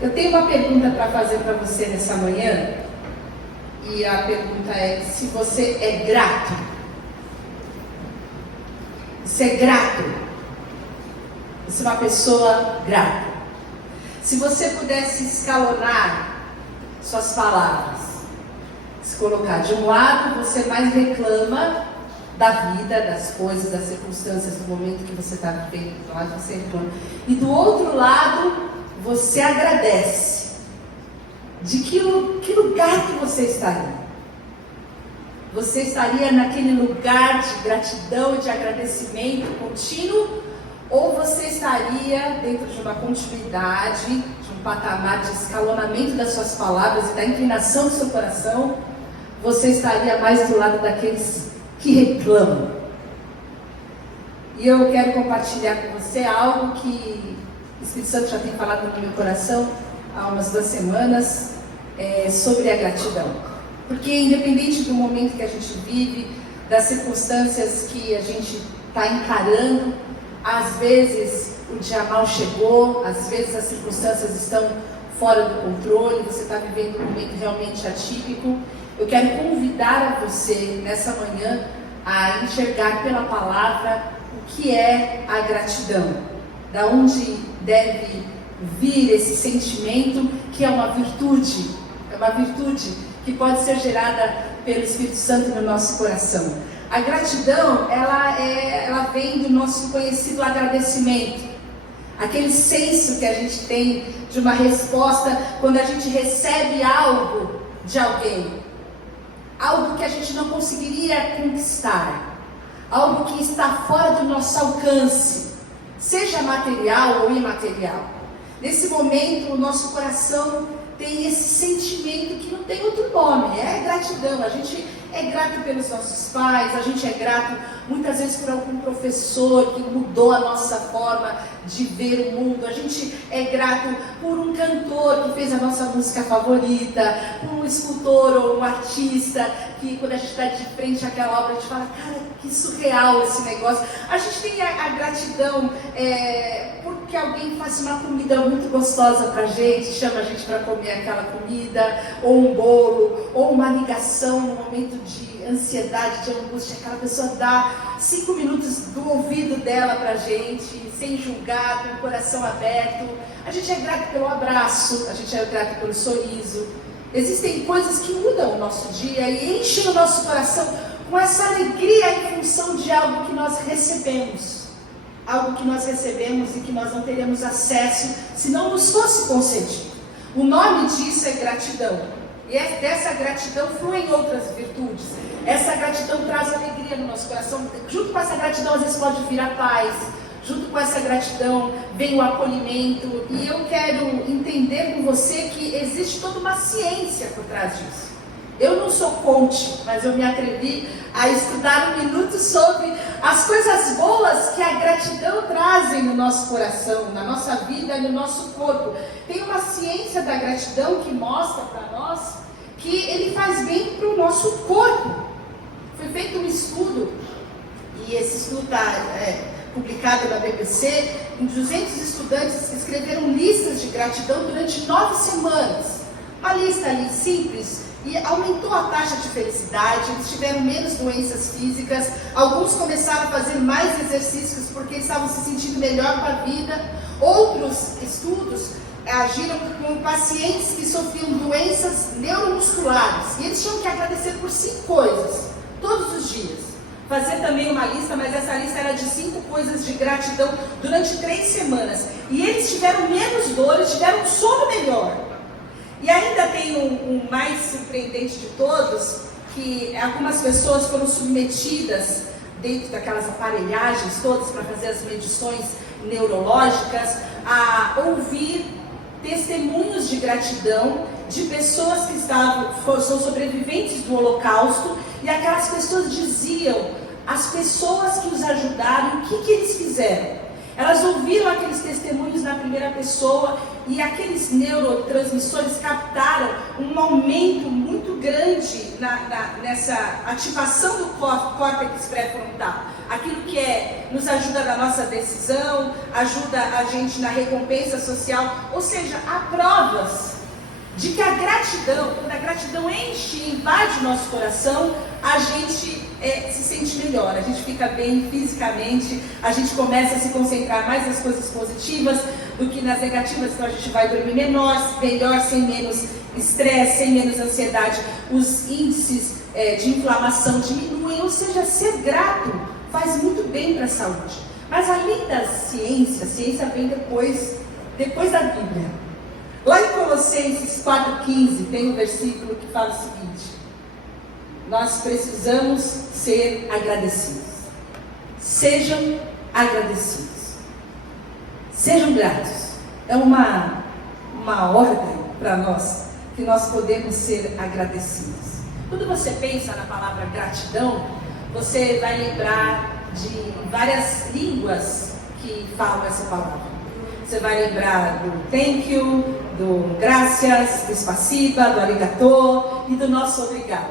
Eu tenho uma pergunta para fazer para você nessa manhã, e a pergunta é se você é grato. Você é grato? Você é uma pessoa grata? Se você pudesse escalonar suas palavras, se colocar de um lado, você mais reclama da vida, das coisas, das circunstâncias, do momento que você está vivendo, do lado você reclama. E do outro lado, você agradece. De que lugar que você estaria? Você estaria naquele lugar de gratidão e de agradecimento contínuo? Ou você estaria dentro de uma continuidade, de um patamar de escalonamento das suas palavras e da inclinação do seu coração? Você estaria mais do lado daqueles que reclamam? E eu quero compartilhar com você algo que o Espírito Santo já tem falado no meu coração há umas 2 semanas, sobre a gratidão. Porque independente do momento que a gente vive, das circunstâncias que a gente está encarando, às vezes o dia mal chegou, às vezes as circunstâncias estão fora do controle, você está vivendo um momento realmente atípico. Eu quero convidar a você nessa manhã a enxergar pela palavra o que é a gratidão, da onde deve vir esse sentimento que é uma virtude que pode ser gerada pelo Espírito Santo no nosso coração. A gratidão, ela vem do nosso conhecido agradecimento, aquele senso que a gente tem de uma resposta quando a gente recebe algo de alguém, algo que a gente não conseguiria conquistar, algo que está fora do nosso alcance, seja material ou imaterial. Nesse momento, o nosso coração tem esse sentimento que não tem outro nome, é gratidão. A gente é grato pelos nossos pais, a gente é grato muitas vezes por algum professor que mudou a nossa forma de ver o mundo, a gente é grato por um cantor que fez a nossa música favorita, por um escultor ou um artista que quando a gente está de frente àquela obra a gente fala, cara, que surreal esse negócio. A gente tem a gratidão porque alguém faz uma comida muito gostosa pra gente, chama a gente para comer aquela comida, ou um bolo, ou uma ligação no momento de ansiedade, de angústia, aquela pessoa dá 5 minutos do ouvido dela pra gente, sem julgar, com o coração aberto. A gente é grato pelo abraço, a gente é grato pelo sorriso. Existem coisas que mudam o nosso dia e enchem o nosso coração com essa alegria em função de algo que nós recebemos. Algo que nós recebemos e que nós não teríamos acesso se não nos fosse concedido. O nome disso é gratidão. E dessa gratidão fluem outras virtudes. Essa gratidão traz alegria no nosso coração. Junto com essa gratidão, às vezes pode vir a paz. Junto com essa gratidão vem o acolhimento. E eu quero entender com você que existe toda uma ciência por trás disso. Eu não sou coach, mas eu me atrevi a estudar um minuto sobre as coisas boas que a gratidão trazem no nosso coração, na nossa vida, no nosso corpo. Tem uma ciência da gratidão que mostra para nós que ele faz bem para o nosso corpo. Foi feito um estudo, e esse estudo está publicado na BBC, em 200 estudantes que escreveram listas de gratidão durante 9 semanas. Uma lista ali simples, e aumentou a taxa de felicidade, eles tiveram menos doenças físicas, alguns começaram a fazer mais exercícios porque estavam se sentindo melhor com a vida. Outros estudos agiram com pacientes que sofriam doenças neuromusculares, e eles tinham que agradecer por 5 coisas, todos os dias. Fazer também uma lista, mas essa lista era de 5 coisas de gratidão durante 3 semanas. E eles tiveram menos dores, tiveram um sono melhor. E ainda tem um mais surpreendente de todos, que algumas pessoas foram submetidas dentro daquelas aparelhagens todas para fazer as medições neurológicas, a ouvir testemunhos de gratidão de pessoas que são sobreviventes do Holocausto, e aquelas pessoas diziam as pessoas que os ajudaram, o que eles fizeram. Elas ouviram aqueles testemunhos na primeira pessoa e aqueles neurotransmissores captaram um aumento muito grande nessa ativação do córtex pré-frontal. Aquilo que nos ajuda na nossa decisão, ajuda a gente na recompensa social. Ou seja, há provas de que a gratidão, quando a gratidão enche e invade o nosso coração, a gente se sente melhor, a gente fica bem fisicamente, a gente começa a se concentrar mais nas coisas positivas do que nas negativas, então a gente vai dormir melhor, sem menos estresse, sem menos ansiedade, os índices de inflamação diminuem, ou seja, ser grato faz muito bem para a saúde. Mas além da ciência, a ciência vem depois da Bíblia. Lá em Colossenses 4,15 tem um versículo que fala o seguinte: nós precisamos ser agradecidos. Sejam agradecidos. Sejam gratos. É uma ordem para nós, que nós podemos ser agradecidos. Quando você pensa na palavra gratidão, você vai lembrar de várias línguas que falam essa palavra. Você vai lembrar do thank you, do gracias, do spasiba, do arigato e do nosso obrigado.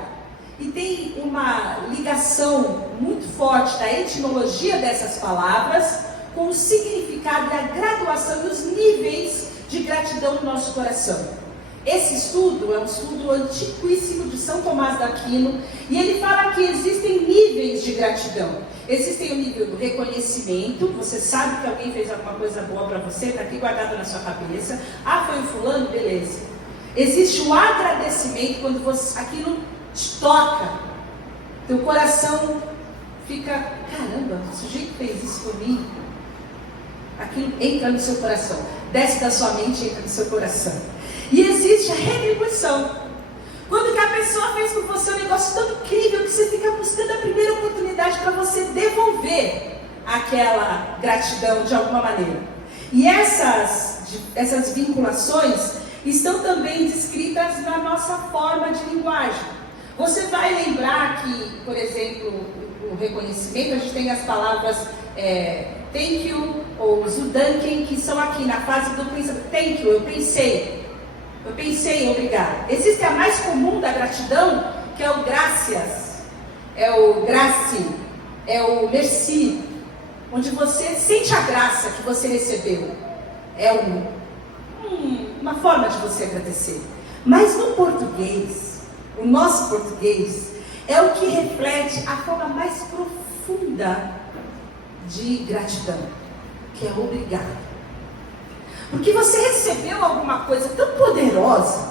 E tem uma ligação muito forte da etimologia dessas palavras com o significado e a graduação e os níveis de gratidão no nosso coração. Esse estudo é um estudo antiquíssimo de São Tomás d'Aquino e ele fala que existem níveis de gratidão. Existe o nível do reconhecimento, você sabe que alguém fez alguma coisa boa para você, está aqui guardado na sua cabeça. Ah, foi o fulano? Beleza. Existe o agradecimento, quando aquilo te toca, teu coração fica, caramba, o sujeito fez isso por mim. Aquilo entra no seu coração, desce da sua mente e entra no seu coração. E existe a retribuição. Quando que a pessoa fez com você um negócio tão incrível que você fica buscando a primeira oportunidade para você devolver aquela gratidão de alguma maneira. E essas vinculações estão também descritas na nossa forma de linguagem. Você vai lembrar que, por exemplo, o reconhecimento, a gente tem as palavras thank you ou zudanken, que são aqui na fase do pensamento. Thank you, eu pensei, obrigado. Existe a mais comum da gratidão, que é o gracias, é o gracie, é o merci, onde você sente a graça que você recebeu. É uma forma de você agradecer. Mas no português, o nosso português, é o que reflete a forma mais profunda de gratidão, que é obrigado. Porque você recebeu alguma coisa tão poderosa,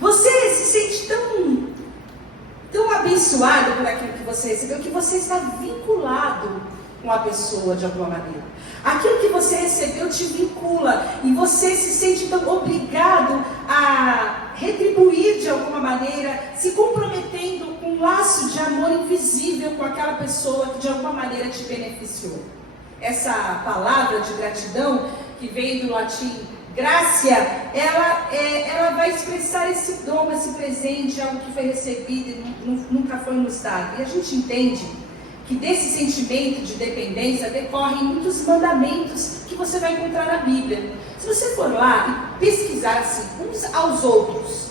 você se sente tão abençoado por aquilo que você recebeu, que você está vinculado com a pessoa de alguma maneira. Aquilo que você recebeu te vincula e você se sente tão obrigado a retribuir de alguma maneira, se comprometendo com um laço de amor invisível com aquela pessoa que de alguma maneira te beneficiou. Essa palavra de gratidão, que vem do latim gracia, ela vai expressar esse dom, esse presente, algo que foi recebido e nunca foi nos dado. E a gente entende que desse sentimento de dependência decorrem muitos mandamentos que você vai encontrar na Bíblia. Se você for lá e pesquisar assim, uns aos outros,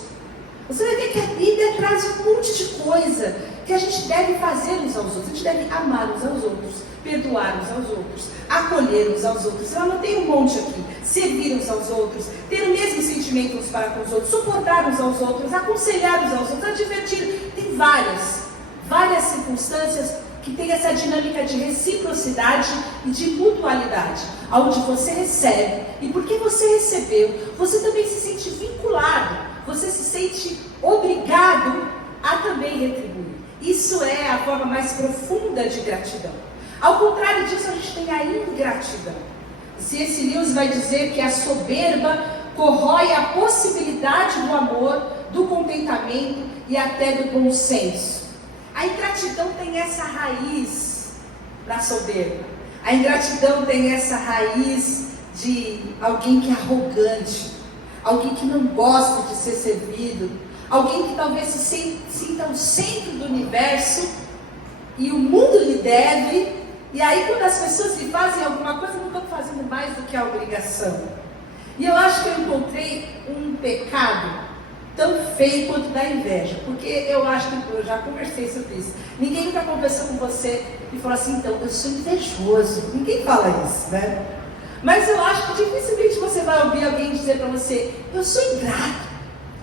você vai ver que a Bíblia traz um monte de coisa que a gente deve fazer uns aos outros. A gente deve amar uns aos outros, perdoar uns aos outros, acolher uns aos outros. Eu anotei um monte aqui. Servir uns aos outros, ter o mesmo sentimento uns para com os outros, suportar uns aos outros, aconselhar uns aos outros, advertir. Tem várias circunstâncias que tem essa dinâmica de reciprocidade e de mutualidade, onde você recebe, e porque você recebeu, você também se sente vinculado, você se sente obrigado a também retribuir. Isso é a forma mais profunda de gratidão. Ao contrário disso, a gente tem a ingratidão. C.S. Lewis vai dizer que a soberba corrói a possibilidade do amor, do contentamento e até do bom senso. A ingratidão tem essa raiz da soberba. A ingratidão tem essa raiz de alguém que é arrogante, alguém que não gosta de ser servido, alguém que talvez se sinta o centro do universo e o mundo lhe deve E aí, quando as pessoas me fazem alguma coisa, não estão fazendo mais do que a obrigação. E eu acho que eu encontrei um pecado tão feio quanto da inveja. Porque eu acho que eu já conversei sobre isso. Ninguém nunca conversou com você e falou assim, então, eu sou invejoso. Ninguém fala isso, né? Mas eu acho que dificilmente você vai ouvir alguém dizer para você, eu sou ingrato.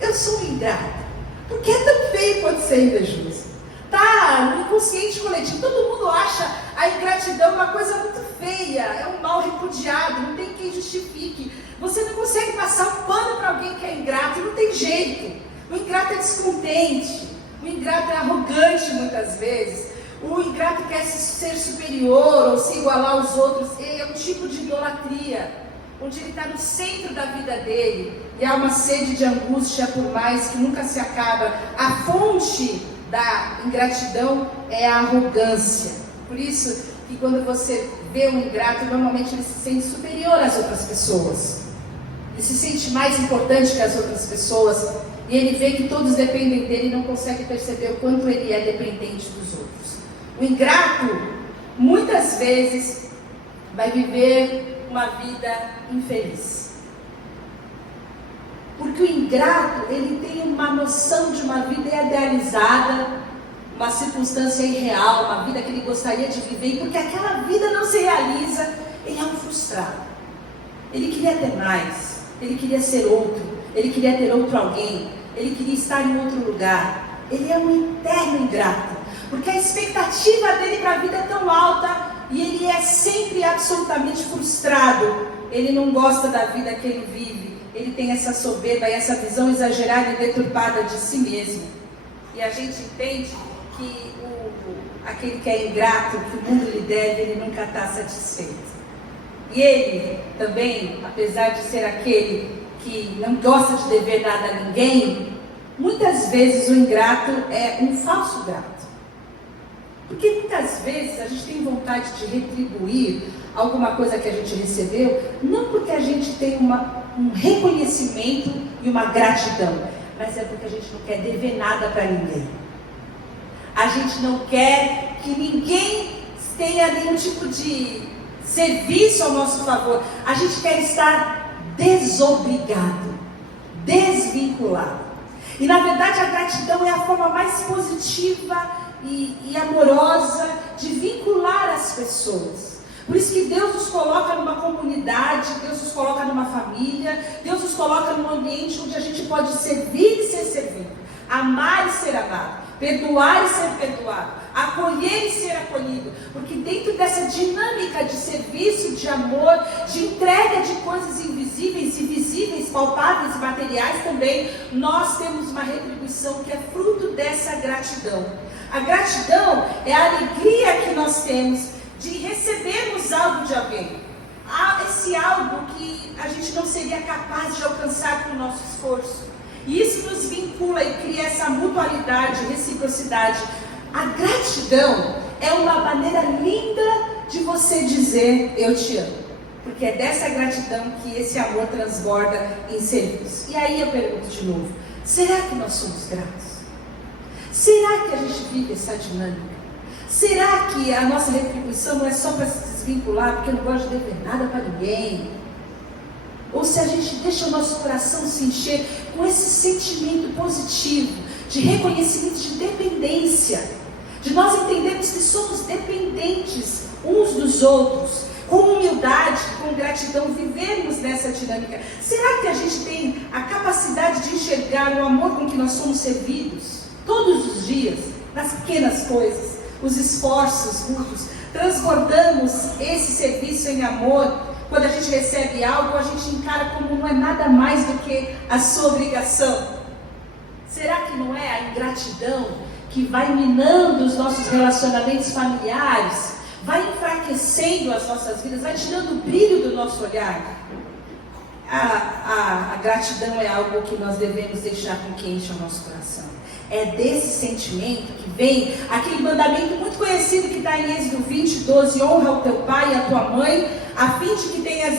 Eu sou ingrato. Porque é tão feio quanto ser invejoso. Tá, no inconsciente coletivo, todo mundo acha a ingratidão uma coisa muito feia, é um mal repudiado, não tem quem justifique. Você não consegue passar um pano para alguém que é ingrato, não tem jeito. O ingrato é descontente, o ingrato é arrogante muitas vezes, o ingrato quer ser superior ou se igualar aos outros, é um tipo de idolatria, onde ele está no centro da vida dele, e há uma sede de angústia por mais que nunca se acaba. A fonte da ingratidão é a arrogância. Por isso que quando você vê um ingrato, normalmente ele se sente superior às outras pessoas. Ele se sente mais importante que as outras pessoas. E ele vê que todos dependem dele e não consegue perceber o quanto ele é dependente dos outros. O ingrato, muitas vezes, vai viver uma vida infeliz. Porque o ingrato, ele tem uma noção de uma vida idealizada, uma circunstância irreal, uma vida que ele gostaria de viver, e porque aquela vida não se realiza, ele é um frustrado. Ele queria ter mais, ele queria ser outro, ele queria ter outro alguém, ele queria estar em outro lugar. Ele é um eterno ingrato, porque a expectativa dele para a vida é tão alta, e ele é sempre absolutamente frustrado. Ele não gosta da vida que ele vive. Ele tem essa soberba e essa visão exagerada e deturpada de si mesmo. E a gente entende que aquele que é ingrato, que o mundo lhe deve, ele nunca está satisfeito. E ele também, apesar de ser aquele que não gosta de dever nada a ninguém, muitas vezes o ingrato é um falso grato. Porque muitas vezes a gente tem vontade de retribuir alguma coisa que a gente recebeu, não porque a gente tem um reconhecimento e uma gratidão, mas é porque a gente não quer dever nada para ninguém. A gente não quer que ninguém tenha nenhum tipo de serviço ao nosso favor. A gente quer estar desobrigado, desvinculado. E na verdade a gratidão é a forma mais positiva e amorosa de vincular as pessoas. Por isso que Deus nos coloca numa comunidade, Deus nos coloca numa família, Deus nos coloca num ambiente onde a gente pode servir e ser servido, amar e ser amado, perdoar e ser perdoado, acolher e ser acolhido. Porque dentro dessa dinâmica de serviço, de amor, de entrega de coisas invisíveis e visíveis, palpáveis e materiais também, nós temos uma retribuição que é fruto dessa gratidão. A gratidão é a alegria que nós temos de recebermos algo de alguém. Esse algo que a gente não seria capaz de alcançar com o nosso esforço. E isso nos vincula e cria essa mutualidade, reciprocidade. A gratidão é uma maneira linda de você dizer eu te amo. Porque é dessa gratidão que esse amor transborda em serviço. E aí eu pergunto de novo, será que nós somos gratos? Será que a gente vive essa dinâmica? Será que a nossa retribuição não é só para se desvincular, porque eu não gosto de dever nada para ninguém? Ou se a gente deixa o nosso coração se encher com esse sentimento positivo, de reconhecimento de dependência, de nós entendermos que somos dependentes uns dos outros, com humildade, com gratidão, vivermos nessa dinâmica. Será que a gente tem a capacidade de enxergar o amor com que nós somos servidos, todos os dias, nas pequenas coisas? Os esforços mútuos, transbordamos esse serviço em amor. Quando a gente recebe algo, a gente encara como não é nada mais do que a sua obrigação. Será que não é a ingratidão que vai minando os nossos relacionamentos familiares, vai enfraquecendo as nossas vidas, vai tirando o brilho do nosso olhar? A gratidão é algo que nós devemos deixar com que enche o nosso coração. É desse sentimento que vem aquele mandamento muito conhecido que está em Êxodo 20, 12, honra o teu pai e a tua mãe, a fim de que tenhas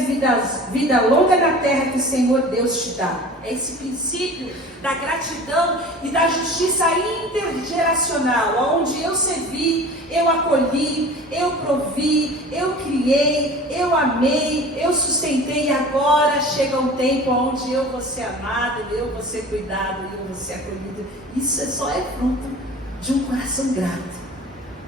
vida longa na terra que o Senhor Deus te dá. É esse princípio da gratidão e da justiça intergeracional, onde eu servi, eu acolhi, eu provi, eu criei, eu amei, eu sustentei, e agora chega um tempo onde eu vou ser amado, eu vou ser cuidado, eu vou ser acolhido. Isso só é fruto de um coração grato.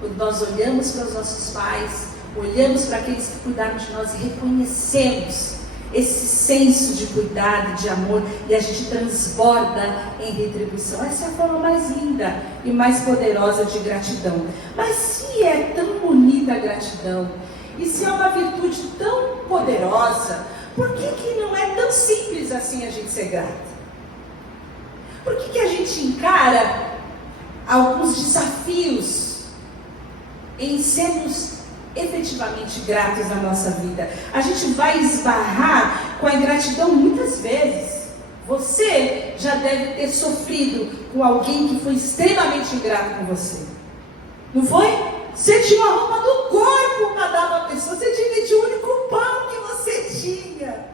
Quando nós olhamos para os nossos pais, olhamos para aqueles que cuidaram de nós e reconhecemos esse senso de cuidado, de amor, e a gente transborda em retribuição. Essa é a forma mais linda e mais poderosa de gratidão. Mas se é tão bonita a gratidão, e se é uma virtude tão poderosa, por que não é tão simples assim a gente ser grato? Por que a gente encara alguns desafios em sermos efetivamente gratos na nossa vida? A gente vai esbarrar com a ingratidão muitas vezes. Você já deve ter sofrido com alguém que foi extremamente ingrato com você. Não foi? Você tinha a roupa do corpo para dar para a pessoa, você dividiu o único pão que você tinha.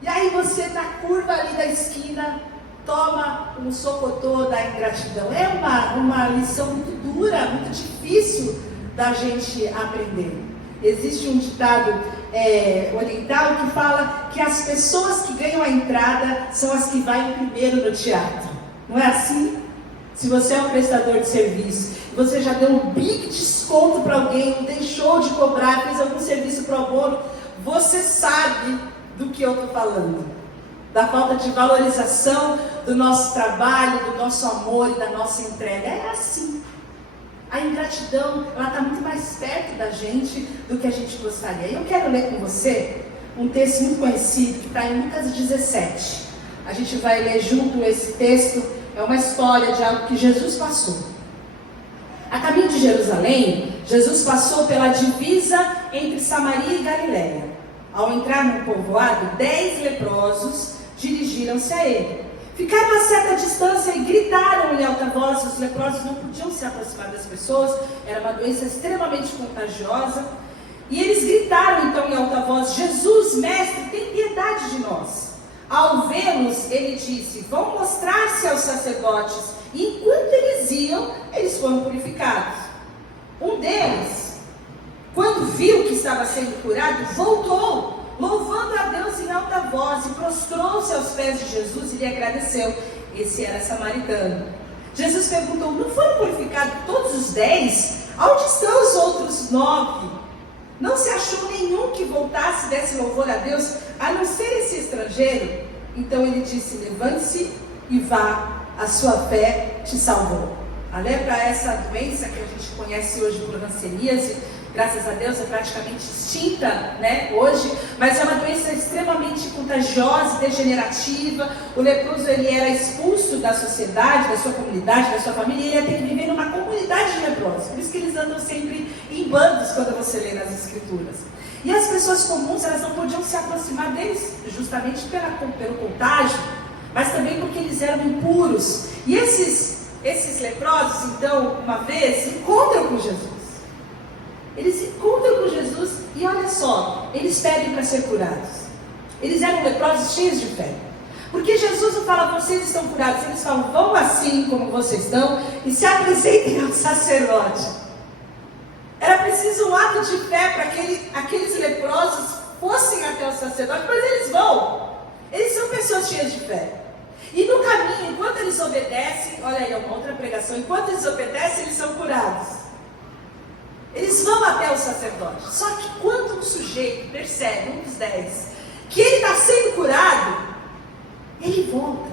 E aí você, na curva ali da esquina, toma um socotô da ingratidão. É uma lição muito dura, muito difícil da gente aprender. Existe um ditado oriental que fala que as pessoas que ganham a entrada são as que vão primeiro no teatro. Não é assim? Se você é um prestador de serviço, você já deu um big desconto para alguém, não deixou de cobrar, fez algum serviço pro bono, você sabe do que eu estou falando. Da falta de valorização do nosso trabalho, do nosso amor e da nossa entrega. É assim. A ingratidão, ela está muito mais perto da gente do que a gente gostaria. Eu quero ler com você um texto muito conhecido, que está em Lucas 17. A gente vai ler junto esse texto. É uma história de algo que Jesus passou. A caminho de Jerusalém, Jesus passou pela divisa entre Samaria e Galiléia. Ao entrar no povoado, 10 leprosos dirigiram-se a ele. Ficaram a certa distância e gritaram em alta voz. Os leprosos não podiam se aproximar das pessoas, era uma doença extremamente contagiosa. E eles gritaram então em alta voz: Jesus, mestre, tem piedade de nós. Ao vê-los, ele disse: vão mostrar-se aos sacerdotes. E enquanto eles iam, eles foram purificados. Um deles, quando viu que estava sendo curado, voltou, louvando a Deus em alta voz, e prostrou-se aos pés de Jesus e lhe agradeceu. Esse era samaritano. Jesus perguntou: não foram purificados todos os 10? Onde estão os outros 9? Não se achou nenhum que voltasse e desse louvor a Deus, a não ser esse estrangeiro? Então ele disse: levante-se e vá, a sua fé te salvou. A lepra é essa doença que a gente conhece hoje por hanseníase. Graças a Deus é praticamente extinta, né, hoje, mas é uma doença extremamente contagiosa e degenerativa. O leproso, ele era expulso da sociedade, da sua comunidade, da sua família, e ele ia ter que viver numa comunidade de leprosos. Por isso que eles andam sempre em bandos quando você lê nas escrituras. E as pessoas comuns, elas não podiam se aproximar deles, justamente pelo contágio, mas também porque eles eram impuros. E esses leprosos, então, uma vez, encontram com Jesus. Eles encontram com Jesus e olha só, eles pedem para ser curados. Eles eram leprosos cheios de fé. Porque Jesus não fala: vocês estão curados. Eles falam: vão assim como vocês estão e se apresentem ao sacerdote. Era preciso um ato de fé para que aqueles leprosos fossem até o sacerdote, mas eles vão. Eles são pessoas cheias de fé. E no caminho, enquanto eles obedecem, olha aí, é uma outra pregação, enquanto eles obedecem, eles são curados. Eles vão até o sacerdote. Só que quando um sujeito percebe, um dos 10, que ele está sendo curado, ele volta.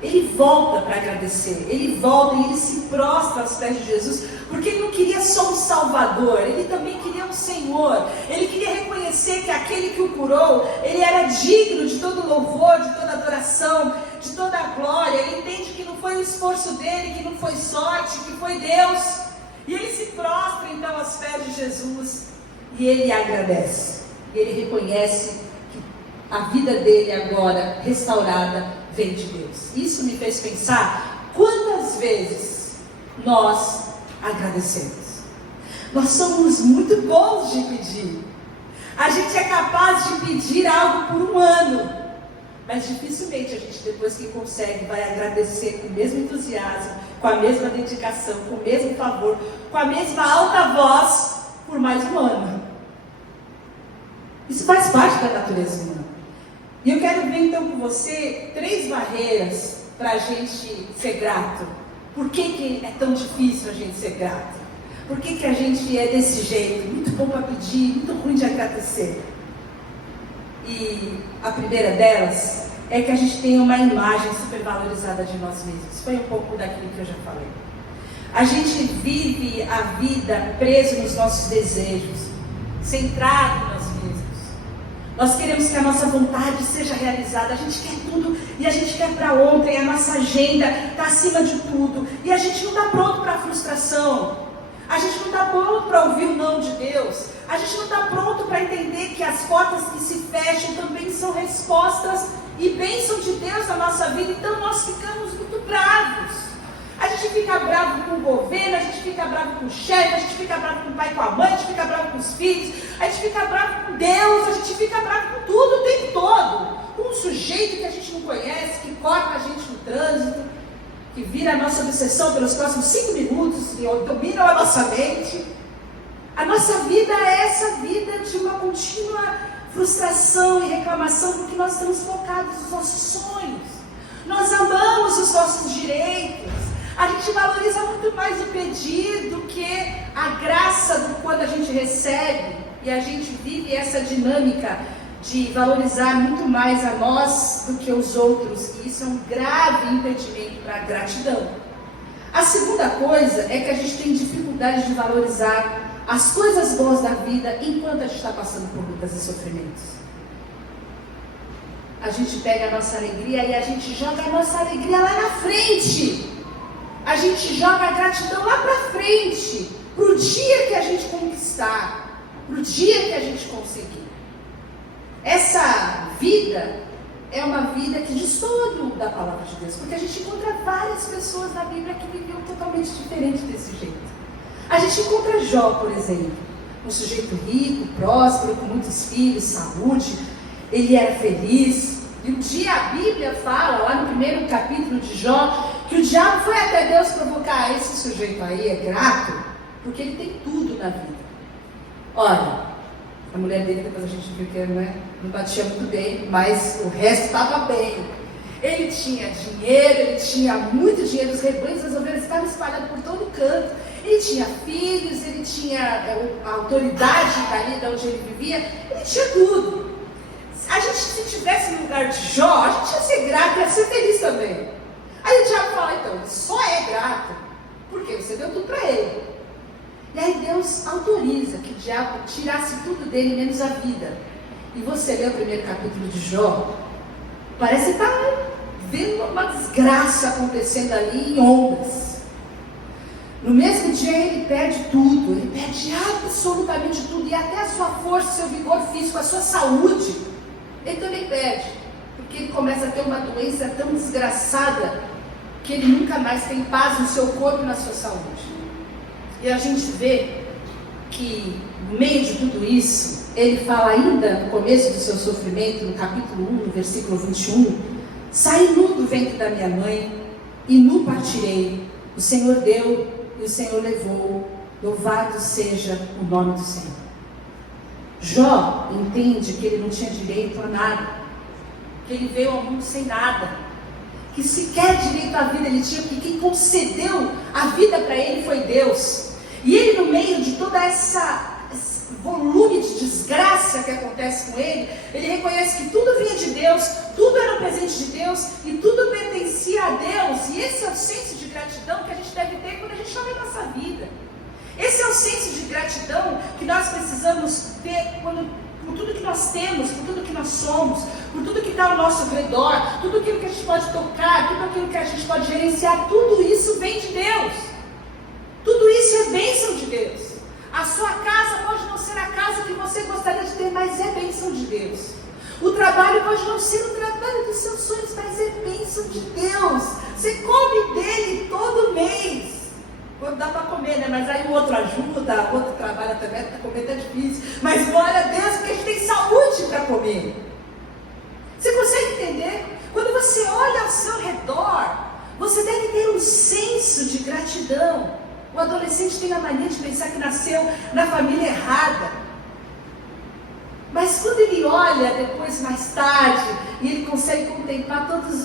Ele volta para agradecer. Ele volta e ele se prostra aos pés de Jesus, porque ele não queria só um Salvador, ele também queria um Senhor. Ele queria reconhecer que aquele que o curou, ele era digno de todo louvor, de toda adoração, de toda a glória. Ele entende que não foi o esforço dele, que não foi sorte, que foi Deus. E ele se prostra então aos pés de Jesus e ele agradece. E ele reconhece que a vida dele agora restaurada vem de Deus. Isso me fez pensar quantas vezes nós agradecemos. Nós somos muito bons de pedir. A gente é capaz de pedir algo por um ano, mas dificilmente a gente, depois que consegue, vai agradecer com o mesmo entusiasmo, com a mesma dedicação, com o mesmo favor, com a mesma alta voz, por mais um ano. Isso faz parte da natureza humana. E eu quero ver então com você 3 barreiras para a gente ser grato. Por que é tão difícil a gente ser grato? Por que a gente é desse jeito? Muito bom para pedir, muito ruim de agradecer. E a primeira delas é que a gente tem uma imagem supervalorizada de nós mesmos. Foi um pouco daquilo que eu já falei. A gente vive a vida preso nos nossos desejos, centrado em nós mesmos. Nós queremos que a nossa vontade seja realizada, a gente quer tudo e a gente quer para ontem, a nossa agenda está acima de tudo. E a gente não está pronto para a frustração, a gente não está pronto para ouvir o não de Deus, a gente não está pronto para entender que as portas que se fecham também são respostas e bênção de Deus na nossa vida. Então nós ficamos muito bravos. A gente fica bravo com o governo, a gente fica bravo com o chefe, a gente fica bravo com o pai e com a mãe, a gente fica bravo com os filhos, a gente fica bravo com Deus, a gente fica bravo com tudo o tempo todo. Com um sujeito que a gente não conhece, que corta a gente no trânsito, que vira a nossa obsessão pelos próximos 5 minutos, que domina a nossa mente. A nossa vida é essa vida de uma contínua frustração e reclamação, porque nós estamos focados nos nossos sonhos. Nós amamos os nossos direitos. A gente valoriza muito mais o pedir do que a graça do quando a gente recebe. E a gente vive essa dinâmica de valorizar muito mais a nós do que os outros. E isso é um grave impedimento para a gratidão. A segunda coisa é que a gente tem dificuldade de valorizar as coisas boas da vida enquanto a gente está passando por lutas e sofrimentos. A gente pega a nossa alegria e a gente joga a nossa alegria lá na frente. A gente joga a gratidão lá para frente, para o dia que a gente conquistar, para o dia que a gente conseguir. Essa vida é uma vida que destoa da palavra de Deus, porque a gente encontra várias pessoas na Bíblia que viviam totalmente diferente desse jeito. A gente encontra Jó, por exemplo, um sujeito rico, próspero, com muitos filhos, saúde, ele era feliz. E um dia a Bíblia fala, lá no primeiro capítulo de Jó, que o diabo foi até Deus provocar esse sujeito aí, é grato, porque ele tem tudo na vida. Olha, a mulher dele, depois a gente viu que não batia muito bem, mas o resto estava bem. Ele tinha dinheiro, ele tinha muito dinheiro, os rebanhos, as ovelhas estavam espalhados por todo canto. Ele tinha filhos, ele tinha a autoridade dali de onde ele vivia, ele tinha tudo. A gente, se estivesse no lugar de Jó, a gente ia ser grato, ia ser feliz também. Aí o diabo fala, então, ele só é grato porque você deu tudo para ele. E aí Deus autoriza que o diabo tirasse tudo dele, menos a vida. E você lê o primeiro capítulo de Jó, parece que está vendo uma desgraça acontecendo ali em ondas. No mesmo dia ele perde tudo, ele perde absolutamente tudo, e até a sua força, seu vigor físico, a sua saúde. Ele também perde, porque ele começa a ter uma doença tão desgraçada que ele nunca mais tem paz no seu corpo e na sua saúde. E a gente vê que no meio de tudo isso, ele fala ainda no começo do seu sofrimento, no capítulo 1, no versículo 21, saí nu do ventre da minha mãe e nu partirei, o Senhor deu e o Senhor levou, louvado seja o nome do Senhor. Jó entende que ele não tinha direito a nada, que ele veio ao mundo sem nada, que sequer direito à vida ele tinha, porque quem concedeu a vida para ele foi Deus. E ele, no meio de toda esse volume de desgraça que acontece com ele reconhece que tudo vinha de Deus, tudo era um presente de Deus e tudo pertencia a Deus. E esse é o senso de gratidão que a gente deve ter quando a gente olha a nossa vida. Esse é o senso de gratidão que nós precisamos ter por tudo que nós temos, por tudo que nós somos, por tudo que está ao nosso redor, tudo aquilo que a gente pode tocar, tudo aquilo que a gente pode gerenciar, tudo isso vem de Deus. Tudo isso é bênção de Deus. A sua casa pode não ser a casa que você gostaria de ter, mas é bênção de Deus. O trabalho pode não ser o trabalho dos seus sonhos, mas é bênção de Deus. Você come dele todo mês. dá para comer, né? Mas aí o outro ajuda, o outro trabalha também, para comer tá difícil. Mas glória a Deus, porque a gente tem saúde para comer. Você consegue entender? Quando você olha ao seu redor, você deve ter um senso de gratidão. O adolescente tem a mania de pensar que nasceu na família errada. Mas quando ele olha depois, mais tarde, e ele consegue contemplar todos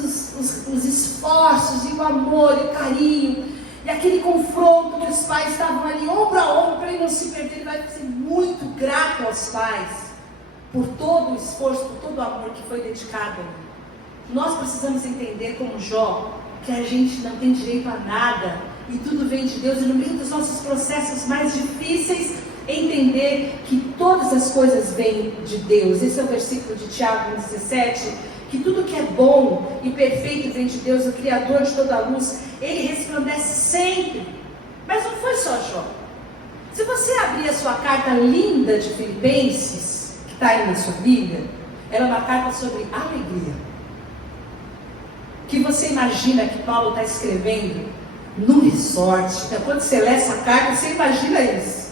os esforços, e o amor, e o carinho, e aquele confronto que os pais estavam ali ombro a ombro para ele não se perder, ele vai ser muito grato aos pais por todo o esforço, por todo o amor que foi dedicado. Nós precisamos entender, como Jó, que a gente não tem direito a nada, e tudo vem de Deus, e no meio dos nossos processos mais difíceis, entender que todas as coisas vêm de Deus. Esse é o versículo de Tiago 17, que tudo que é bom e perfeito vem de Deus, o Criador de toda a luz. Ele resplandece sempre. Mas não foi só Jó. Se você abrir a sua carta linda de Filipenses, que está aí na sua Bíblia, ela é uma carta sobre alegria. Que você imagina que Paulo está escrevendo num resort. Então, quando você lê essa carta, você imagina isso.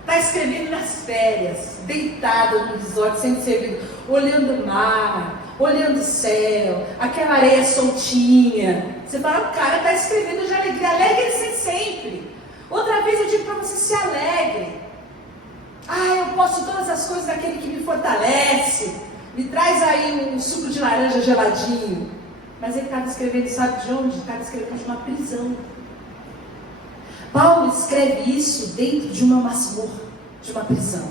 Está escrevendo nas férias, deitado no resort, sendo servido, olhando o mar, olhando o céu, aquela areia soltinha. Você fala, o cara está escrevendo de alegria. Alegre-se sempre. Outra vez eu digo para você, se alegre. Eu posso todas as coisas daquele que me fortalece. Me traz aí um suco de laranja geladinho. Mas ele estava escrevendo, sabe de onde? Estava escrevendo de uma prisão. Paulo escreve isso dentro de uma masmorra, de uma prisão.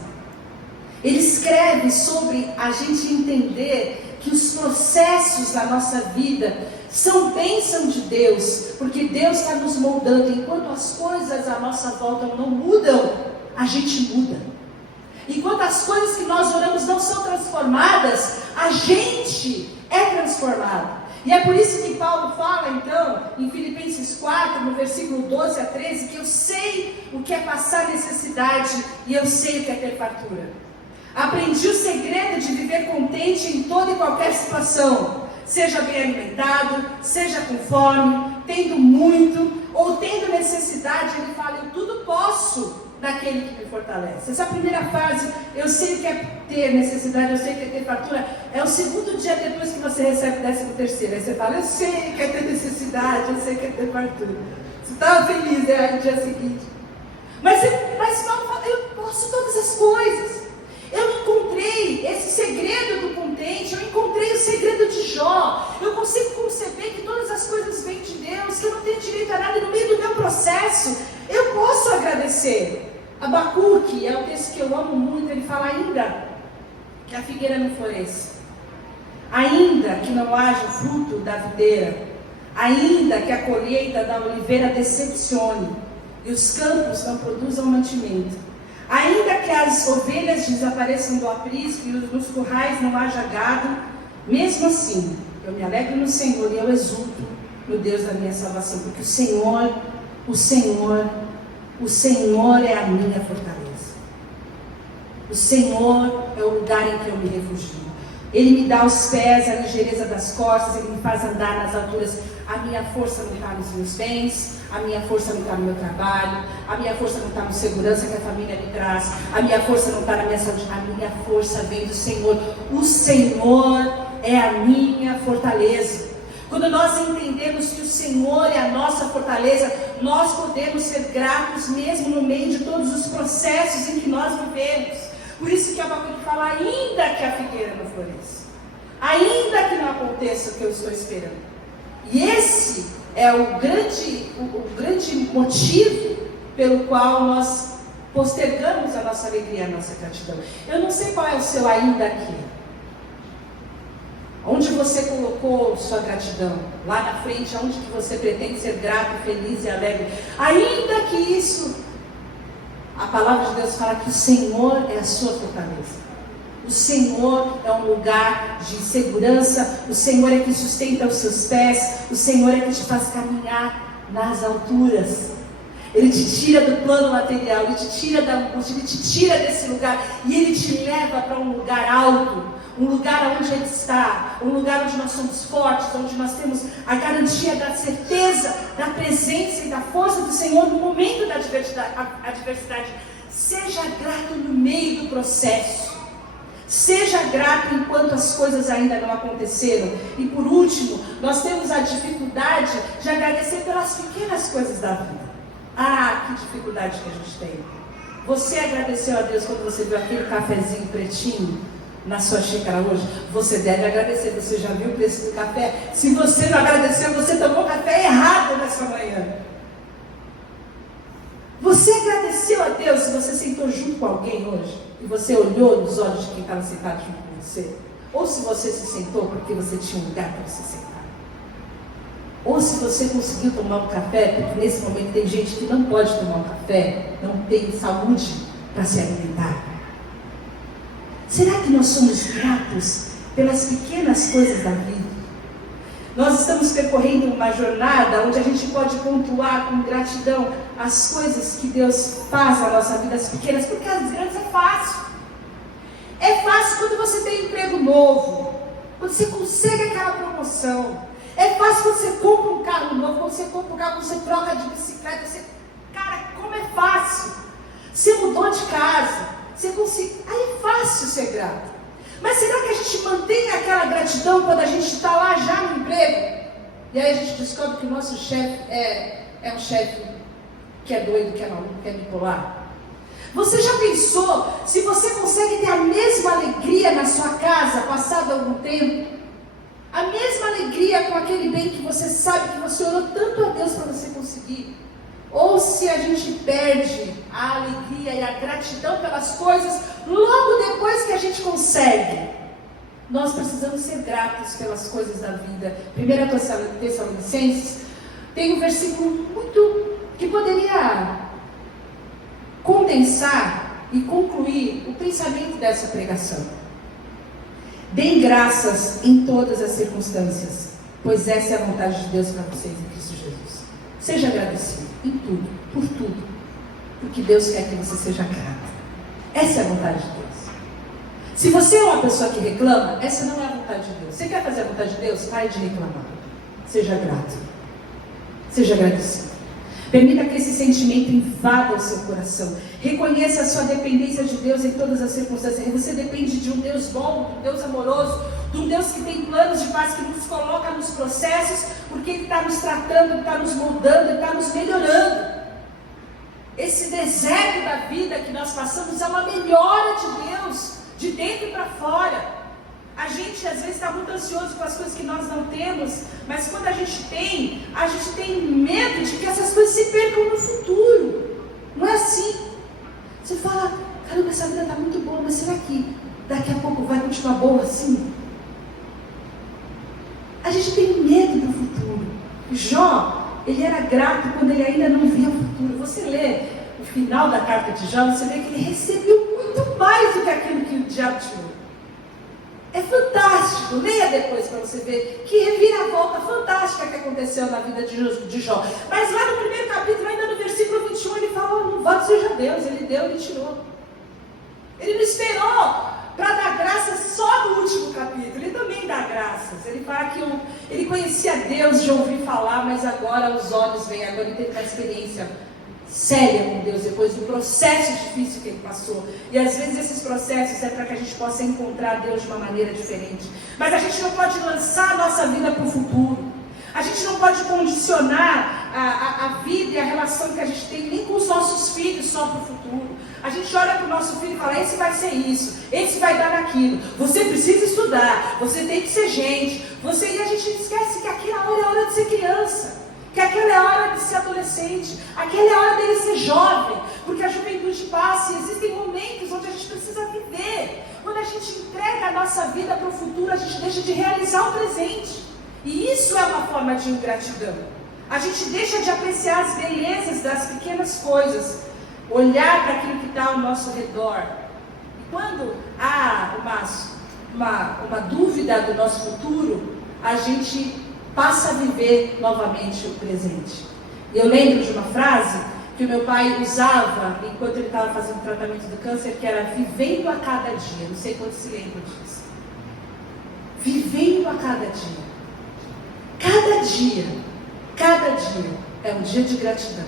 Ele escreve sobre a gente entender que os processos da nossa vida são bênção de Deus, porque Deus está nos moldando. Enquanto as coisas à nossa volta não mudam, a gente muda. Enquanto as coisas que nós oramos não são transformadas, a gente é transformado. E é por isso que Paulo fala, então, em Filipenses 4, no versículo 12 a 13, que eu sei o que é passar necessidade e eu sei o que é ter fartura. Aprendi o segredo de viver contente em toda e qualquer situação, seja bem alimentado, seja com fome, tendo muito ou tendo necessidade. Ele fala, eu tudo posso naquele que me fortalece. Essa primeira fase, eu sei o que é ter necessidade, eu sei o que é ter fartura, é o segundo dia depois que você recebe o 13º. Aí você fala, eu sei o que é ter necessidade, eu sei o que é ter fartura. Você estava feliz, no dia seguinte. Mas Paulo fala, eu posso todas as coisas. Eu encontrei esse segredo do contente, eu encontrei o segredo de Jó. Eu consigo conceber que todas as coisas vêm de Deus, que eu não tenho direito a nada, e no meio do meu processo, eu posso agradecer. Abacuque é um texto que eu amo muito. Ele fala, ainda que a figueira não floresça, ainda que não haja fruto da videira, ainda que a colheita da oliveira decepcione e os campos não produzam mantimento, ainda que as ovelhas desapareçam do aprisco e nos currais não haja gado, mesmo assim eu me alegro no Senhor e eu exulto no Deus da minha salvação, porque o Senhor é a minha fortaleza. O Senhor é o lugar em que eu me refugio. Ele me dá aos pés a ligeireza das costas, Ele me faz andar nas alturas. A minha força não está nos meus bens, a minha força não está no meu trabalho, a minha força não está na segurança que a família me traz, a minha força não está na minha saúde, a minha força vem do Senhor. O Senhor é a minha fortaleza. Quando nós entendemos que o Senhor é a nossa fortaleza, nós podemos ser gratos mesmo no meio de todos os processos em que nós vivemos. Por isso que Abacuque fala, ainda que a figueira não floresça, ainda que não aconteça o que eu estou esperando. E esse é o grande motivo pelo qual nós postergamos a nossa alegria, a nossa gratidão. Eu não sei qual é o seu ainda aqui. Onde você colocou sua gratidão? Lá na frente, onde que você pretende ser grato, feliz e alegre? Ainda que isso, a palavra de Deus fala que o Senhor é a sua fortaleza. O Senhor é um lugar de segurança. O Senhor é que sustenta os seus pés. O Senhor é que te faz caminhar nas alturas. Ele te tira do plano material, Ele te tira da angústia, Ele te tira desse lugar e Ele te leva para um lugar alto, um lugar onde Ele está, um lugar onde nós somos fortes, onde nós temos a garantia da certeza, da presença e da força do Senhor no momento da adversidade. Seja grato no meio do processo. Seja grato enquanto as coisas ainda não aconteceram. E por último, nós temos a dificuldade de agradecer pelas pequenas coisas da vida. Ah, que dificuldade que a gente tem. Você agradeceu a Deus quando você viu aquele cafezinho pretinho na sua xícara hoje? Você deve agradecer. Você já viu o preço do café? Se você não agradeceu, você tomou café errado nessa manhã. Você agradeceu a Deus se você sentou junto com alguém hoje? E você olhou nos olhos de quem estava sentado junto com você? Ou se você se sentou porque você tinha um lugar para você sentar? Ou se você conseguiu tomar um café, porque nesse momento tem gente que não pode tomar um café, não tem saúde para se alimentar. Será que nós somos gratos pelas pequenas coisas da vida? Nós estamos percorrendo uma jornada onde a gente pode pontuar com gratidão as coisas que Deus faz na nossa vida, as pequenas, porque as grandes é fácil. É fácil quando você tem um emprego novo, quando você consegue aquela promoção. É fácil quando você compra um carro novo, quando você compra um carro, quando você troca de bicicleta. Cara, como é fácil. Você mudou de casa, você conseguiu. Aí é fácil ser grato. Mas será que a gente mantém aquela gratidão quando a gente está lá já no emprego? E aí a gente descobre que o nosso chefe é um chefe que é doido, que é maluco, que é bipolar. Você já pensou se você consegue ter a mesma alegria na sua casa, passado algum tempo? A mesma alegria com aquele bem que você sabe que você orou tanto a Deus para você conseguir? Ou se a gente perde a alegria e a gratidão pelas coisas logo depois que a gente consegue? Nós precisamos ser gratos pelas coisas da vida. 1 Tessalonicenses tem um versículo muito que poderia condensar e concluir o pensamento dessa pregação. Deem graças em todas as circunstâncias, pois essa é a vontade de Deus para vocês em Cristo Jesus. Seja agradecido em tudo, por tudo, porque Deus quer que você seja grato. Essa é a vontade de Deus. Se você é uma pessoa que reclama, essa não é a vontade de Deus. Você quer fazer a vontade de Deus? Pare de reclamar. Seja grato. Seja agradecido. Permita que esse sentimento invada o seu coração. Reconheça a sua dependência de Deus em todas as circunstâncias. Você depende de um Deus bom, de um Deus amoroso, de um Deus que tem planos de paz, que nos coloca nos processos, porque Ele está nos tratando, Ele está nos moldando, Ele está nos melhorando. Esse deserto da vida que nós passamos é uma melhora de Deus, de dentro para fora. A gente às vezes está muito ansioso com as coisas que nós não temos, mas quando a gente tem medo de que essas coisas se percam no futuro. Não é assim. Você fala, caramba, essa vida está muito boa, mas será que daqui a pouco vai continuar boa assim? A gente tem medo do futuro. Jó, ele era grato quando ele ainda não via o futuro. Você lê o final da carta de Jó, você vê que ele recebeu muito mais do que aquilo que o diabo tirou. É fantástico, leia depois para você ver que reviravolta fantástica que aconteceu na vida de Jó. Mas lá no primeiro capítulo, ainda no versículo 21, ele fala, louvado seja Deus, ele deu, ele tirou. Ele não esperou para dar graças só no último capítulo, ele também dá graças. Ele fala que ele conhecia Deus de ouvir falar, mas agora os olhos veem, agora ele teve uma experiência séria com Deus, depois do processo difícil que ele passou. E às vezes esses processos é para que a gente possa encontrar Deus de uma maneira diferente. Mas a gente não pode lançar a nossa vida para o futuro. A gente não pode condicionar a vida e a relação que a gente tem nem com os nossos filhos só para o futuro. A gente olha para o nosso filho e fala, esse vai ser isso, esse vai dar naquilo. Você precisa estudar, você tem que ser gente. E a gente esquece que aquela hora é a hora de ser criança. Que aquela é a hora de ser adolescente, aquela é a hora dele ser jovem, porque a juventude passa e existem momentos onde a gente precisa viver. Quando a gente entrega a nossa vida para o futuro, a gente deixa de realizar o presente. E isso é uma forma de ingratidão. A gente deixa de apreciar as belezas das pequenas coisas, olhar para aquilo que está ao nosso redor. E quando há uma dúvida do nosso futuro, a gente passa a viver novamente o presente. E eu lembro de uma frase que o meu pai usava enquanto ele estava fazendo o tratamento do câncer, que era vivendo a cada dia. Não sei quantos se lembram disso. vivendo a cada dia. Cada dia é um dia de gratidão.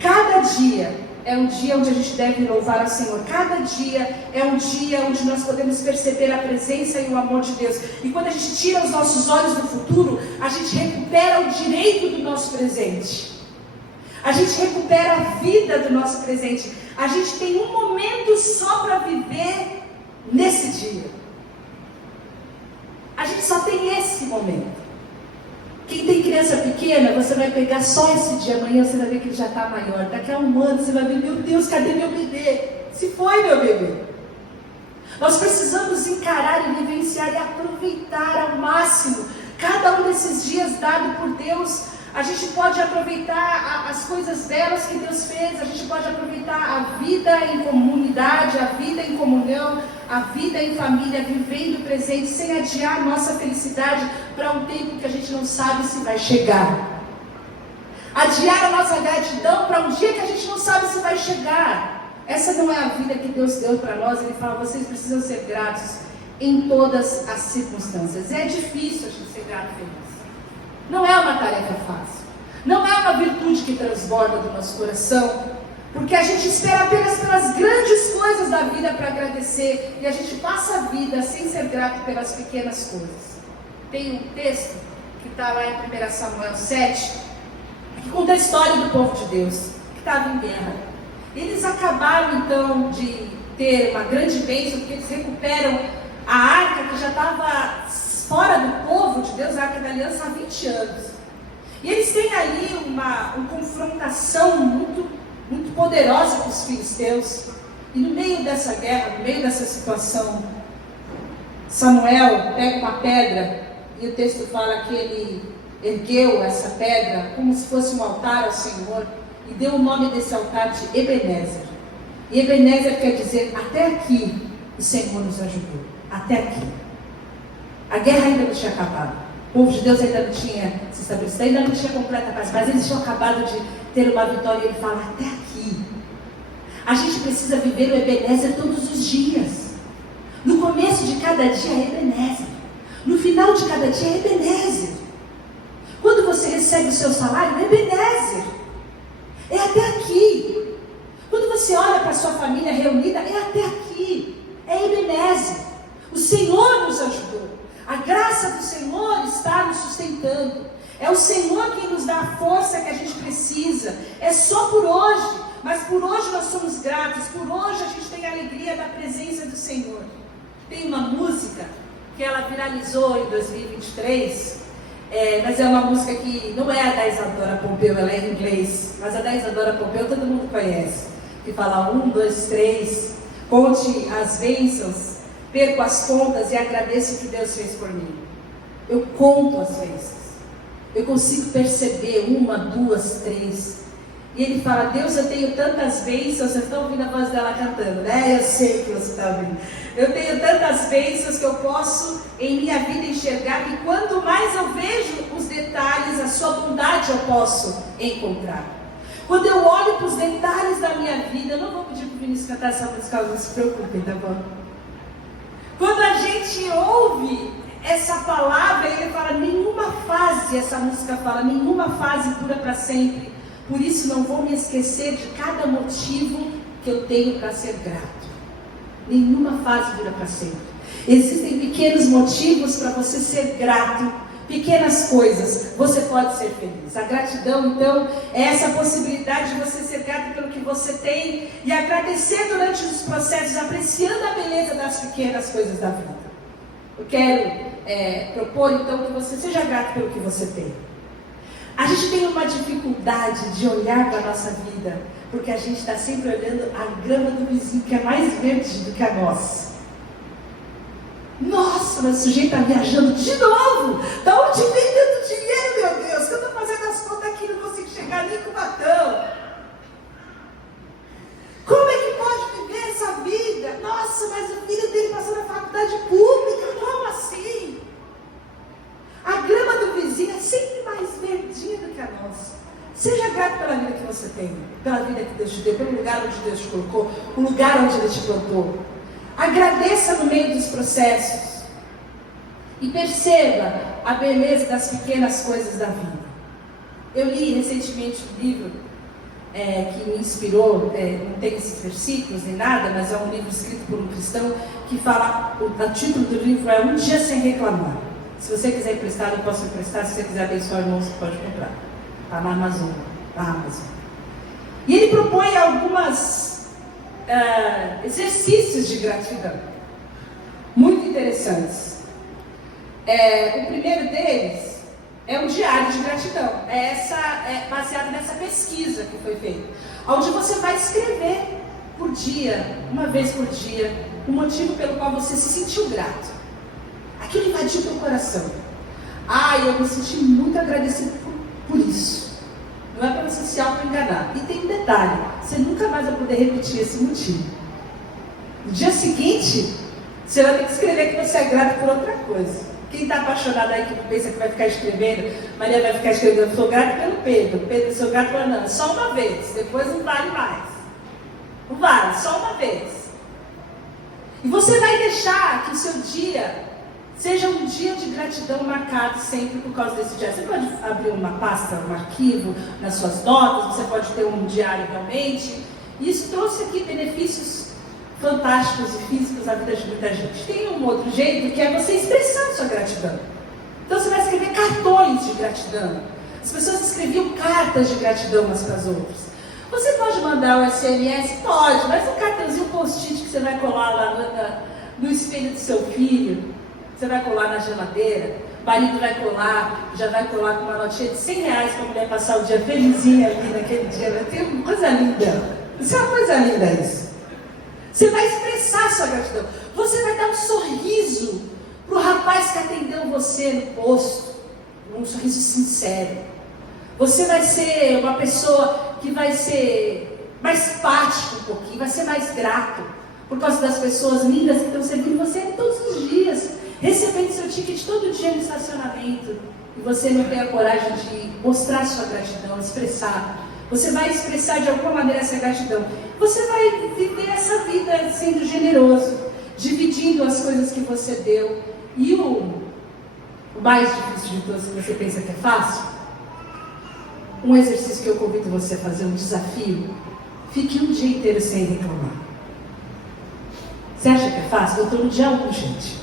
Cada dia é um dia onde a gente deve louvar ao Senhor. Cada dia é um dia onde nós podemos perceber a presença e o amor de Deus. E quando a gente tira os nossos olhos do futuro, a gente recupera o direito do nosso presente. A gente recupera a vida do nosso presente. A gente tem um momento só para viver nesse dia. A gente só tem esse momento. Quem tem criança pequena, você vai pegar só esse dia. Amanhã você vai ver que ele já está maior. Daqui a um ano você vai ver, meu Deus, cadê meu bebê? Se foi meu bebê. Nós precisamos encarar e vivenciar e aproveitar ao máximo cada um desses dias dado por Deus. A gente pode aproveitar as coisas belas que Deus fez. A gente pode aproveitar a vida em comunidade, a vida em comunhão, a vida em família, vivendo o presente, sem adiar nossa felicidade para um tempo que a gente não sabe se vai chegar. Adiar a nossa gratidão para um dia que a gente não sabe se vai chegar. Essa não é a vida que Deus deu para nós. Ele fala, vocês precisam ser gratos em todas as circunstâncias. É difícil a gente ser grato e feliz. Não é uma tarefa fácil. Não é uma virtude que transborda do nosso coração. Porque a gente espera apenas pelas grandes coisas da vida para agradecer. E a gente passa a vida sem ser grato pelas pequenas coisas. Tem um texto que está lá em 1 Samuel 7, que conta a história do povo de Deus, que estava em guerra. Eles acabaram então de ter uma grande bênção, porque eles recuperam a arca que já estava fora do povo de Deus, a arca da aliança, há 20 anos. E eles têm ali uma confrontação muito poderosa com os filisteus. E no meio dessa guerra, no meio dessa situação, Samuel pega uma pedra, e o texto fala que ele ergueu essa pedra como se fosse um altar ao Senhor, e deu o nome desse altar de Ebenezer. E Ebenezer quer dizer, até aqui o Senhor nos ajudou. Até aqui. A guerra ainda não tinha acabado. O povo de Deus ainda não tinha se estabelecido, ainda não tinha completa paz, mas eles tinham acabado de ter uma vitória. E ele fala, até aqui. A gente precisa viver o Ebenezer todos os dias. No começo de cada dia é Ebenezer. No final de cada dia é Ebenezer. Quando você recebe o seu salário, é Ebenezer. É até aqui. Quando você olha para a sua família reunida, é até aqui. É Ebenezer. O Senhor nos ajudou. A graça do Senhor está nos sustentando. É o Senhor quem nos dá a força que a gente precisa. É só por hoje. Mas por hoje nós somos gratos. Por hoje a gente tem a alegria da presença do Senhor. Tem uma música que ela viralizou em 2023. Mas é uma música que não é a da Isadora Pompeu, ela é em inglês. Mas a da Isadora Pompeu todo mundo conhece. Que fala 1, 2, 3. Conte as bênçãos. Perco as contas e agradeço o que Deus fez por mim. Eu conto as bênçãos. Eu consigo perceber 1, 2, 3. E ele fala, Deus, eu tenho tantas bênçãos. Vocês estão ouvindo a voz dela cantando, né? Eu sei que você está ouvindo. Eu tenho tantas bênçãos que eu posso em minha vida enxergar. E quanto mais eu vejo os detalhes, a sua bondade eu posso encontrar. Quando eu olho para os detalhes da minha vida, eu não vou pedir para o Vinícius cantar essa música, não se preocupem, tá bom? Quando a gente ouve essa palavra, ele fala, nenhuma fase, essa música fala, nenhuma fase dura para sempre. Por isso não vou me esquecer de cada motivo que eu tenho para ser grato. Nenhuma fase dura para sempre. Existem pequenos motivos para você ser grato, pequenas coisas, você pode ser feliz. A gratidão, então, é essa possibilidade de você ser grato pelo que você tem e agradecer durante os processos, apreciando a beleza das pequenas coisas da vida. Eu quero propor, então, que você seja grato pelo que você tem. A gente tem uma dificuldade de olhar para a nossa vida, porque a gente está sempre olhando a grama do vizinho, que é mais verde do que a nossa. Nossa, mas o sujeito está viajando de novo. Da onde vem tanto dinheiro, meu Deus? Que eu estou fazendo as contas aqui, não consigo chegar nem com o batão. Como é que pode viver essa vida? Nossa, mas o filho dele passou na faculdade pública. Como assim? A grama do vizinho é sempre mais verdinha do que a nossa. Seja grato pela vida que você tem, pela vida que Deus te deu, pelo lugar onde Deus te colocou, o lugar onde Ele te plantou. Agradeça no meio dos processos. E perceba a beleza das pequenas coisas da vida. Eu li recentemente um livro que me inspirou, não tem esses versículos nem nada, mas é um livro escrito por um cristão que fala, o título do livro é Um Dia Sem Reclamar. Se você quiser emprestar, eu posso emprestar. Se você quiser abençoar o irmão, você pode comprar. Está na Amazon. E ele propõe alguns exercícios de gratidão, muito interessantes. O primeiro deles é um diário de gratidão. É baseado nessa pesquisa que foi feita, onde você vai escrever por dia, uma vez por dia, o motivo pelo qual você se sentiu grato. Aquilo invadiu teu coração. Eu me senti muito agradecido por isso. Não é para você se auto-enganar. E tem um detalhe: você nunca mais vai poder repetir esse motivo. No dia seguinte, você vai ter que escrever que você é grato por outra coisa. Quem está apaixonado aí, que pensa que vai ficar escrevendo, Maria vai ficar escrevendo, eu sou grato pelo Pedro, sou grato por Ana, só uma vez, depois não vale mais. Não vale, só uma vez. E você vai deixar que o seu dia seja um dia de gratidão marcado sempre por causa desse dia. Você pode abrir uma pasta, um arquivo nas suas notas, você pode ter um diário realmente. Isso trouxe aqui benefícios fantásticos e físicos na vida de muita gente. Tem um outro jeito que é você expressar sua gratidão. Então você vai escrever cartões de gratidão. As pessoas escreviam cartas de gratidão umas para as outras. Você pode mandar um SMS? Pode, mas um cartãozinho, um post-it que você vai colar lá no espelho do seu filho, você vai colar na geladeira, o marido vai colar, já vai colar com uma notinha de R$100 para a mulher passar o dia felizinha ali naquele dia. Vai ter uma coisa linda. Isso é uma coisa linda isso. Você vai expressar sua gratidão. Você vai dar um sorriso para o rapaz que atendeu você no posto. Um sorriso sincero. Você vai ser uma pessoa que vai ser mais prático um pouquinho, vai ser mais grato por causa das pessoas lindas que estão servindo você todos os dias, recebendo seu ticket todo dia no estacionamento, e você não tem a coragem de mostrar sua gratidão, expressar. Você vai expressar de alguma maneira essa gratidão. Você vai viver essa vida sendo generoso, dividindo as coisas que você deu. E o mais difícil de todos, que você pensa que é fácil, um exercício que eu convido você a fazer, um desafio: fique um dia inteiro sem reclamar. Você acha que é fácil? Eu estou no dia 1, gente.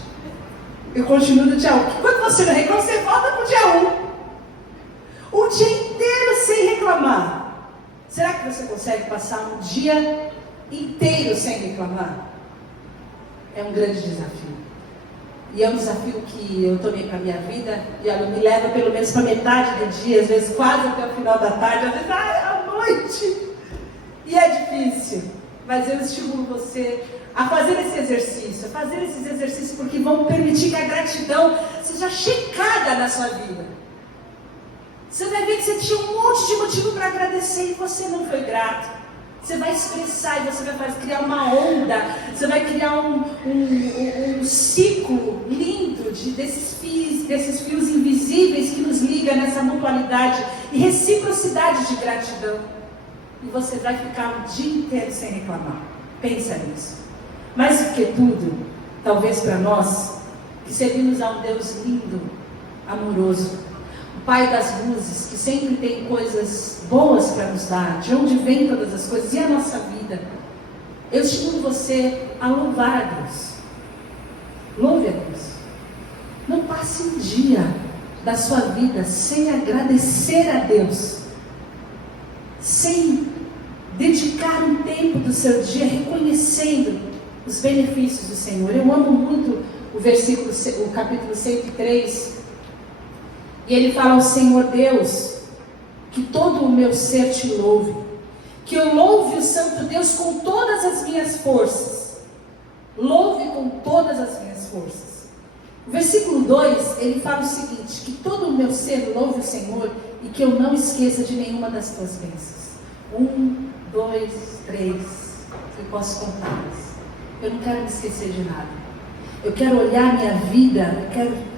Eu continuo no dia 1. Quando você não reclama, você volta para o dia 1. Um dia inteiro sem reclamar. Será que você consegue passar um dia inteiro sem reclamar? É um grande desafio. E é um desafio que eu tomei para a minha vida, e ela me leva pelo menos para metade do dia, às vezes quase até o final da tarde, às vezes à noite. E é difícil, mas eu estimulo você a fazer esse exercício, a fazer esses exercícios, porque vão permitir que a gratidão seja checada na sua vida. Você vai ver que você tinha um monte de motivo para agradecer e você não foi grato. Você vai expressar e você vai criar uma onda, você vai criar um ciclo lindo desses fios invisíveis que nos liga nessa mutualidade e reciprocidade de gratidão. E você vai ficar o dia inteiro sem reclamar. Pensa nisso. Mais do que tudo, talvez para nós, que servimos a um Deus lindo, amoroso, o Pai das luzes, que sempre tem coisas boas para nos dar, de onde vem todas as coisas, e a nossa vida. Eu estimulo você a louvar a Deus. Louve a Deus. Não passe um dia da sua vida sem agradecer a Deus, sem dedicar um tempo do seu dia reconhecendo os benefícios do Senhor. Eu amo muito o capítulo 103, e ele fala: ao Senhor Deus, que todo o meu ser te louve, que eu louve o Santo Deus com todas as minhas forças. Louve com todas as minhas forças. O versículo 2, ele fala o seguinte: que todo o meu ser louve o Senhor e que eu não esqueça de nenhuma das tuas bênçãos. 1, 2, 3, eu posso contar. Eu não quero me esquecer de nada. Eu quero olhar minha vida, eu quero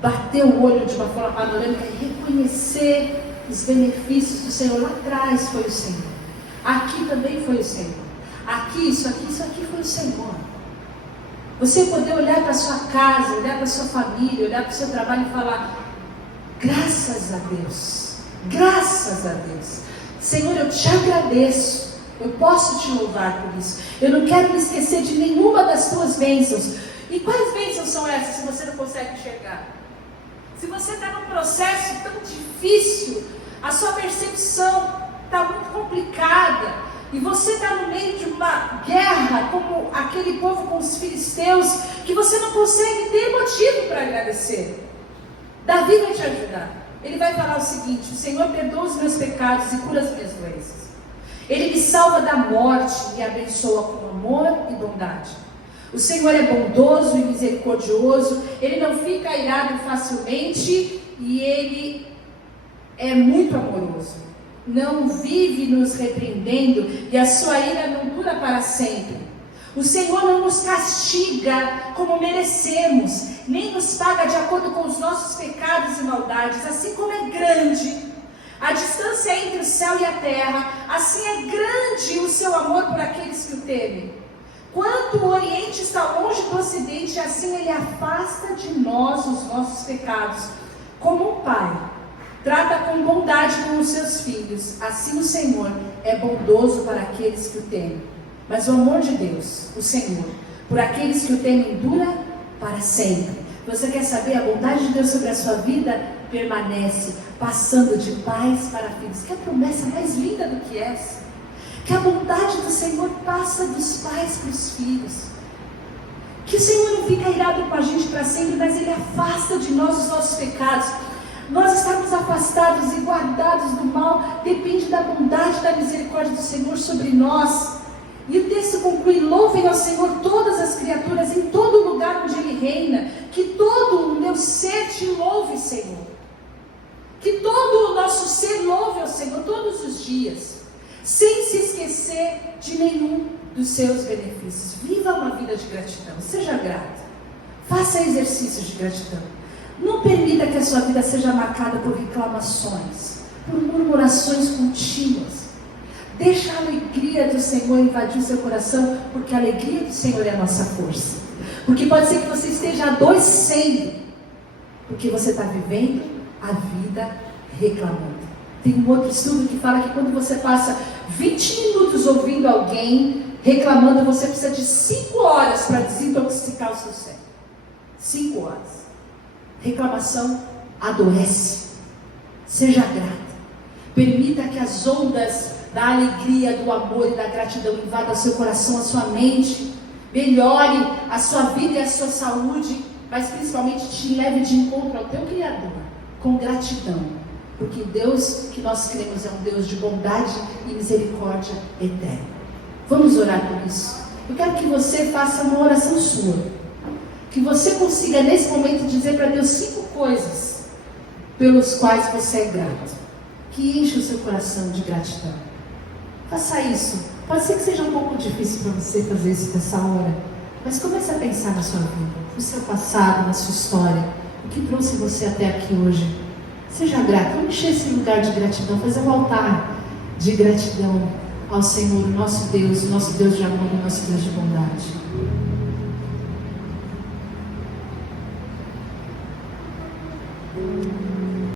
bater o olho de uma forma panorâmica e reconhecer os benefícios do Senhor. Lá atrás foi o Senhor. Aqui também foi o Senhor. Aqui, isso aqui foi o Senhor. Você poder olhar para a sua casa, olhar para a sua família, olhar para o seu trabalho e falar: graças a Deus, graças a Deus. Senhor, eu te agradeço, eu posso te louvar por isso. Eu não quero me esquecer de nenhuma das tuas bênçãos. E quais bênçãos são essas se você não consegue enxergar? Se você está num processo tão difícil, a sua percepção está muito complicada, e você está no meio de uma guerra, como aquele povo com os filisteus, que você não consegue ter motivo para agradecer. Davi vai te ajudar. Ele vai falar o seguinte: o Senhor perdoa os meus pecados e cura as minhas doenças. Ele me salva da morte e me abençoa com amor e bondade. O Senhor é bondoso e misericordioso, Ele não fica irado facilmente e Ele é muito amoroso. Não vive nos repreendendo e a sua ira não dura para sempre. O Senhor não nos castiga como merecemos, nem nos paga de acordo com os nossos pecados e maldades. Assim como é grande a distância entre o céu e a terra, assim é grande o seu amor por aqueles que o temem. Quanto o Oriente está longe do Ocidente, assim Ele afasta de nós os nossos pecados. Como um pai trata com bondade com os seus filhos, assim o Senhor é bondoso para aqueles que o temem. Mas o amor de Deus, o Senhor, por aqueles que o temem, dura para sempre. Você quer saber? A bondade de Deus sobre a sua vida permanece, passando de pais para filhos. Que promessa mais linda do que essa? Que a bondade do Senhor passa dos pais para os filhos. Que o Senhor não fica irado com a gente para sempre, mas Ele afasta de nós os nossos pecados. Nós estarmos afastados e guardados do mal depende da bondade e da misericórdia do Senhor sobre nós. E o texto conclui: louvem ao Senhor todas as criaturas em todo lugar onde Ele reina. Que todo o meu ser te louve, Senhor. Que todo o nosso ser louve ao Senhor todos os dias, sem se esquecer de nenhum dos seus benefícios. Viva uma vida de gratidão, seja grato, faça exercícios de gratidão. Não permita que a sua vida seja marcada por reclamações, por murmurações contínuas. Deixa a alegria do Senhor invadir o seu coração, porque a alegria do Senhor é a nossa força. Porque pode ser que você esteja adoecendo, porque você está vivendo a vida reclamando. Tem um outro estudo que fala que quando você passa 20 minutos ouvindo alguém reclamando, você precisa de 5 horas para desintoxicar o seu cérebro. 5 horas. Reclamação adoece. Seja grata. Permita que as ondas da alegria, do amor e da gratidão invadam o seu coração, a sua mente. Melhore a sua vida e a sua saúde, mas principalmente te leve de encontro ao teu Criador, com gratidão. Porque Deus que nós cremos é um Deus de bondade e misericórdia eterna. Vamos orar por isso. Eu quero que você faça uma oração sua. Que você consiga nesse momento dizer para Deus 5 coisas pelos quais você é grato. Que enche o seu coração de gratidão. Faça isso. Pode ser que seja um pouco difícil para você fazer isso nessa hora. Mas comece a pensar na sua vida, no seu passado, na sua história. O que trouxe você até aqui hoje. Seja grato. Vamos encher esse lugar de gratidão. Fazer um altar de gratidão ao Senhor, o nosso Deus de amor, o nosso Deus de bondade.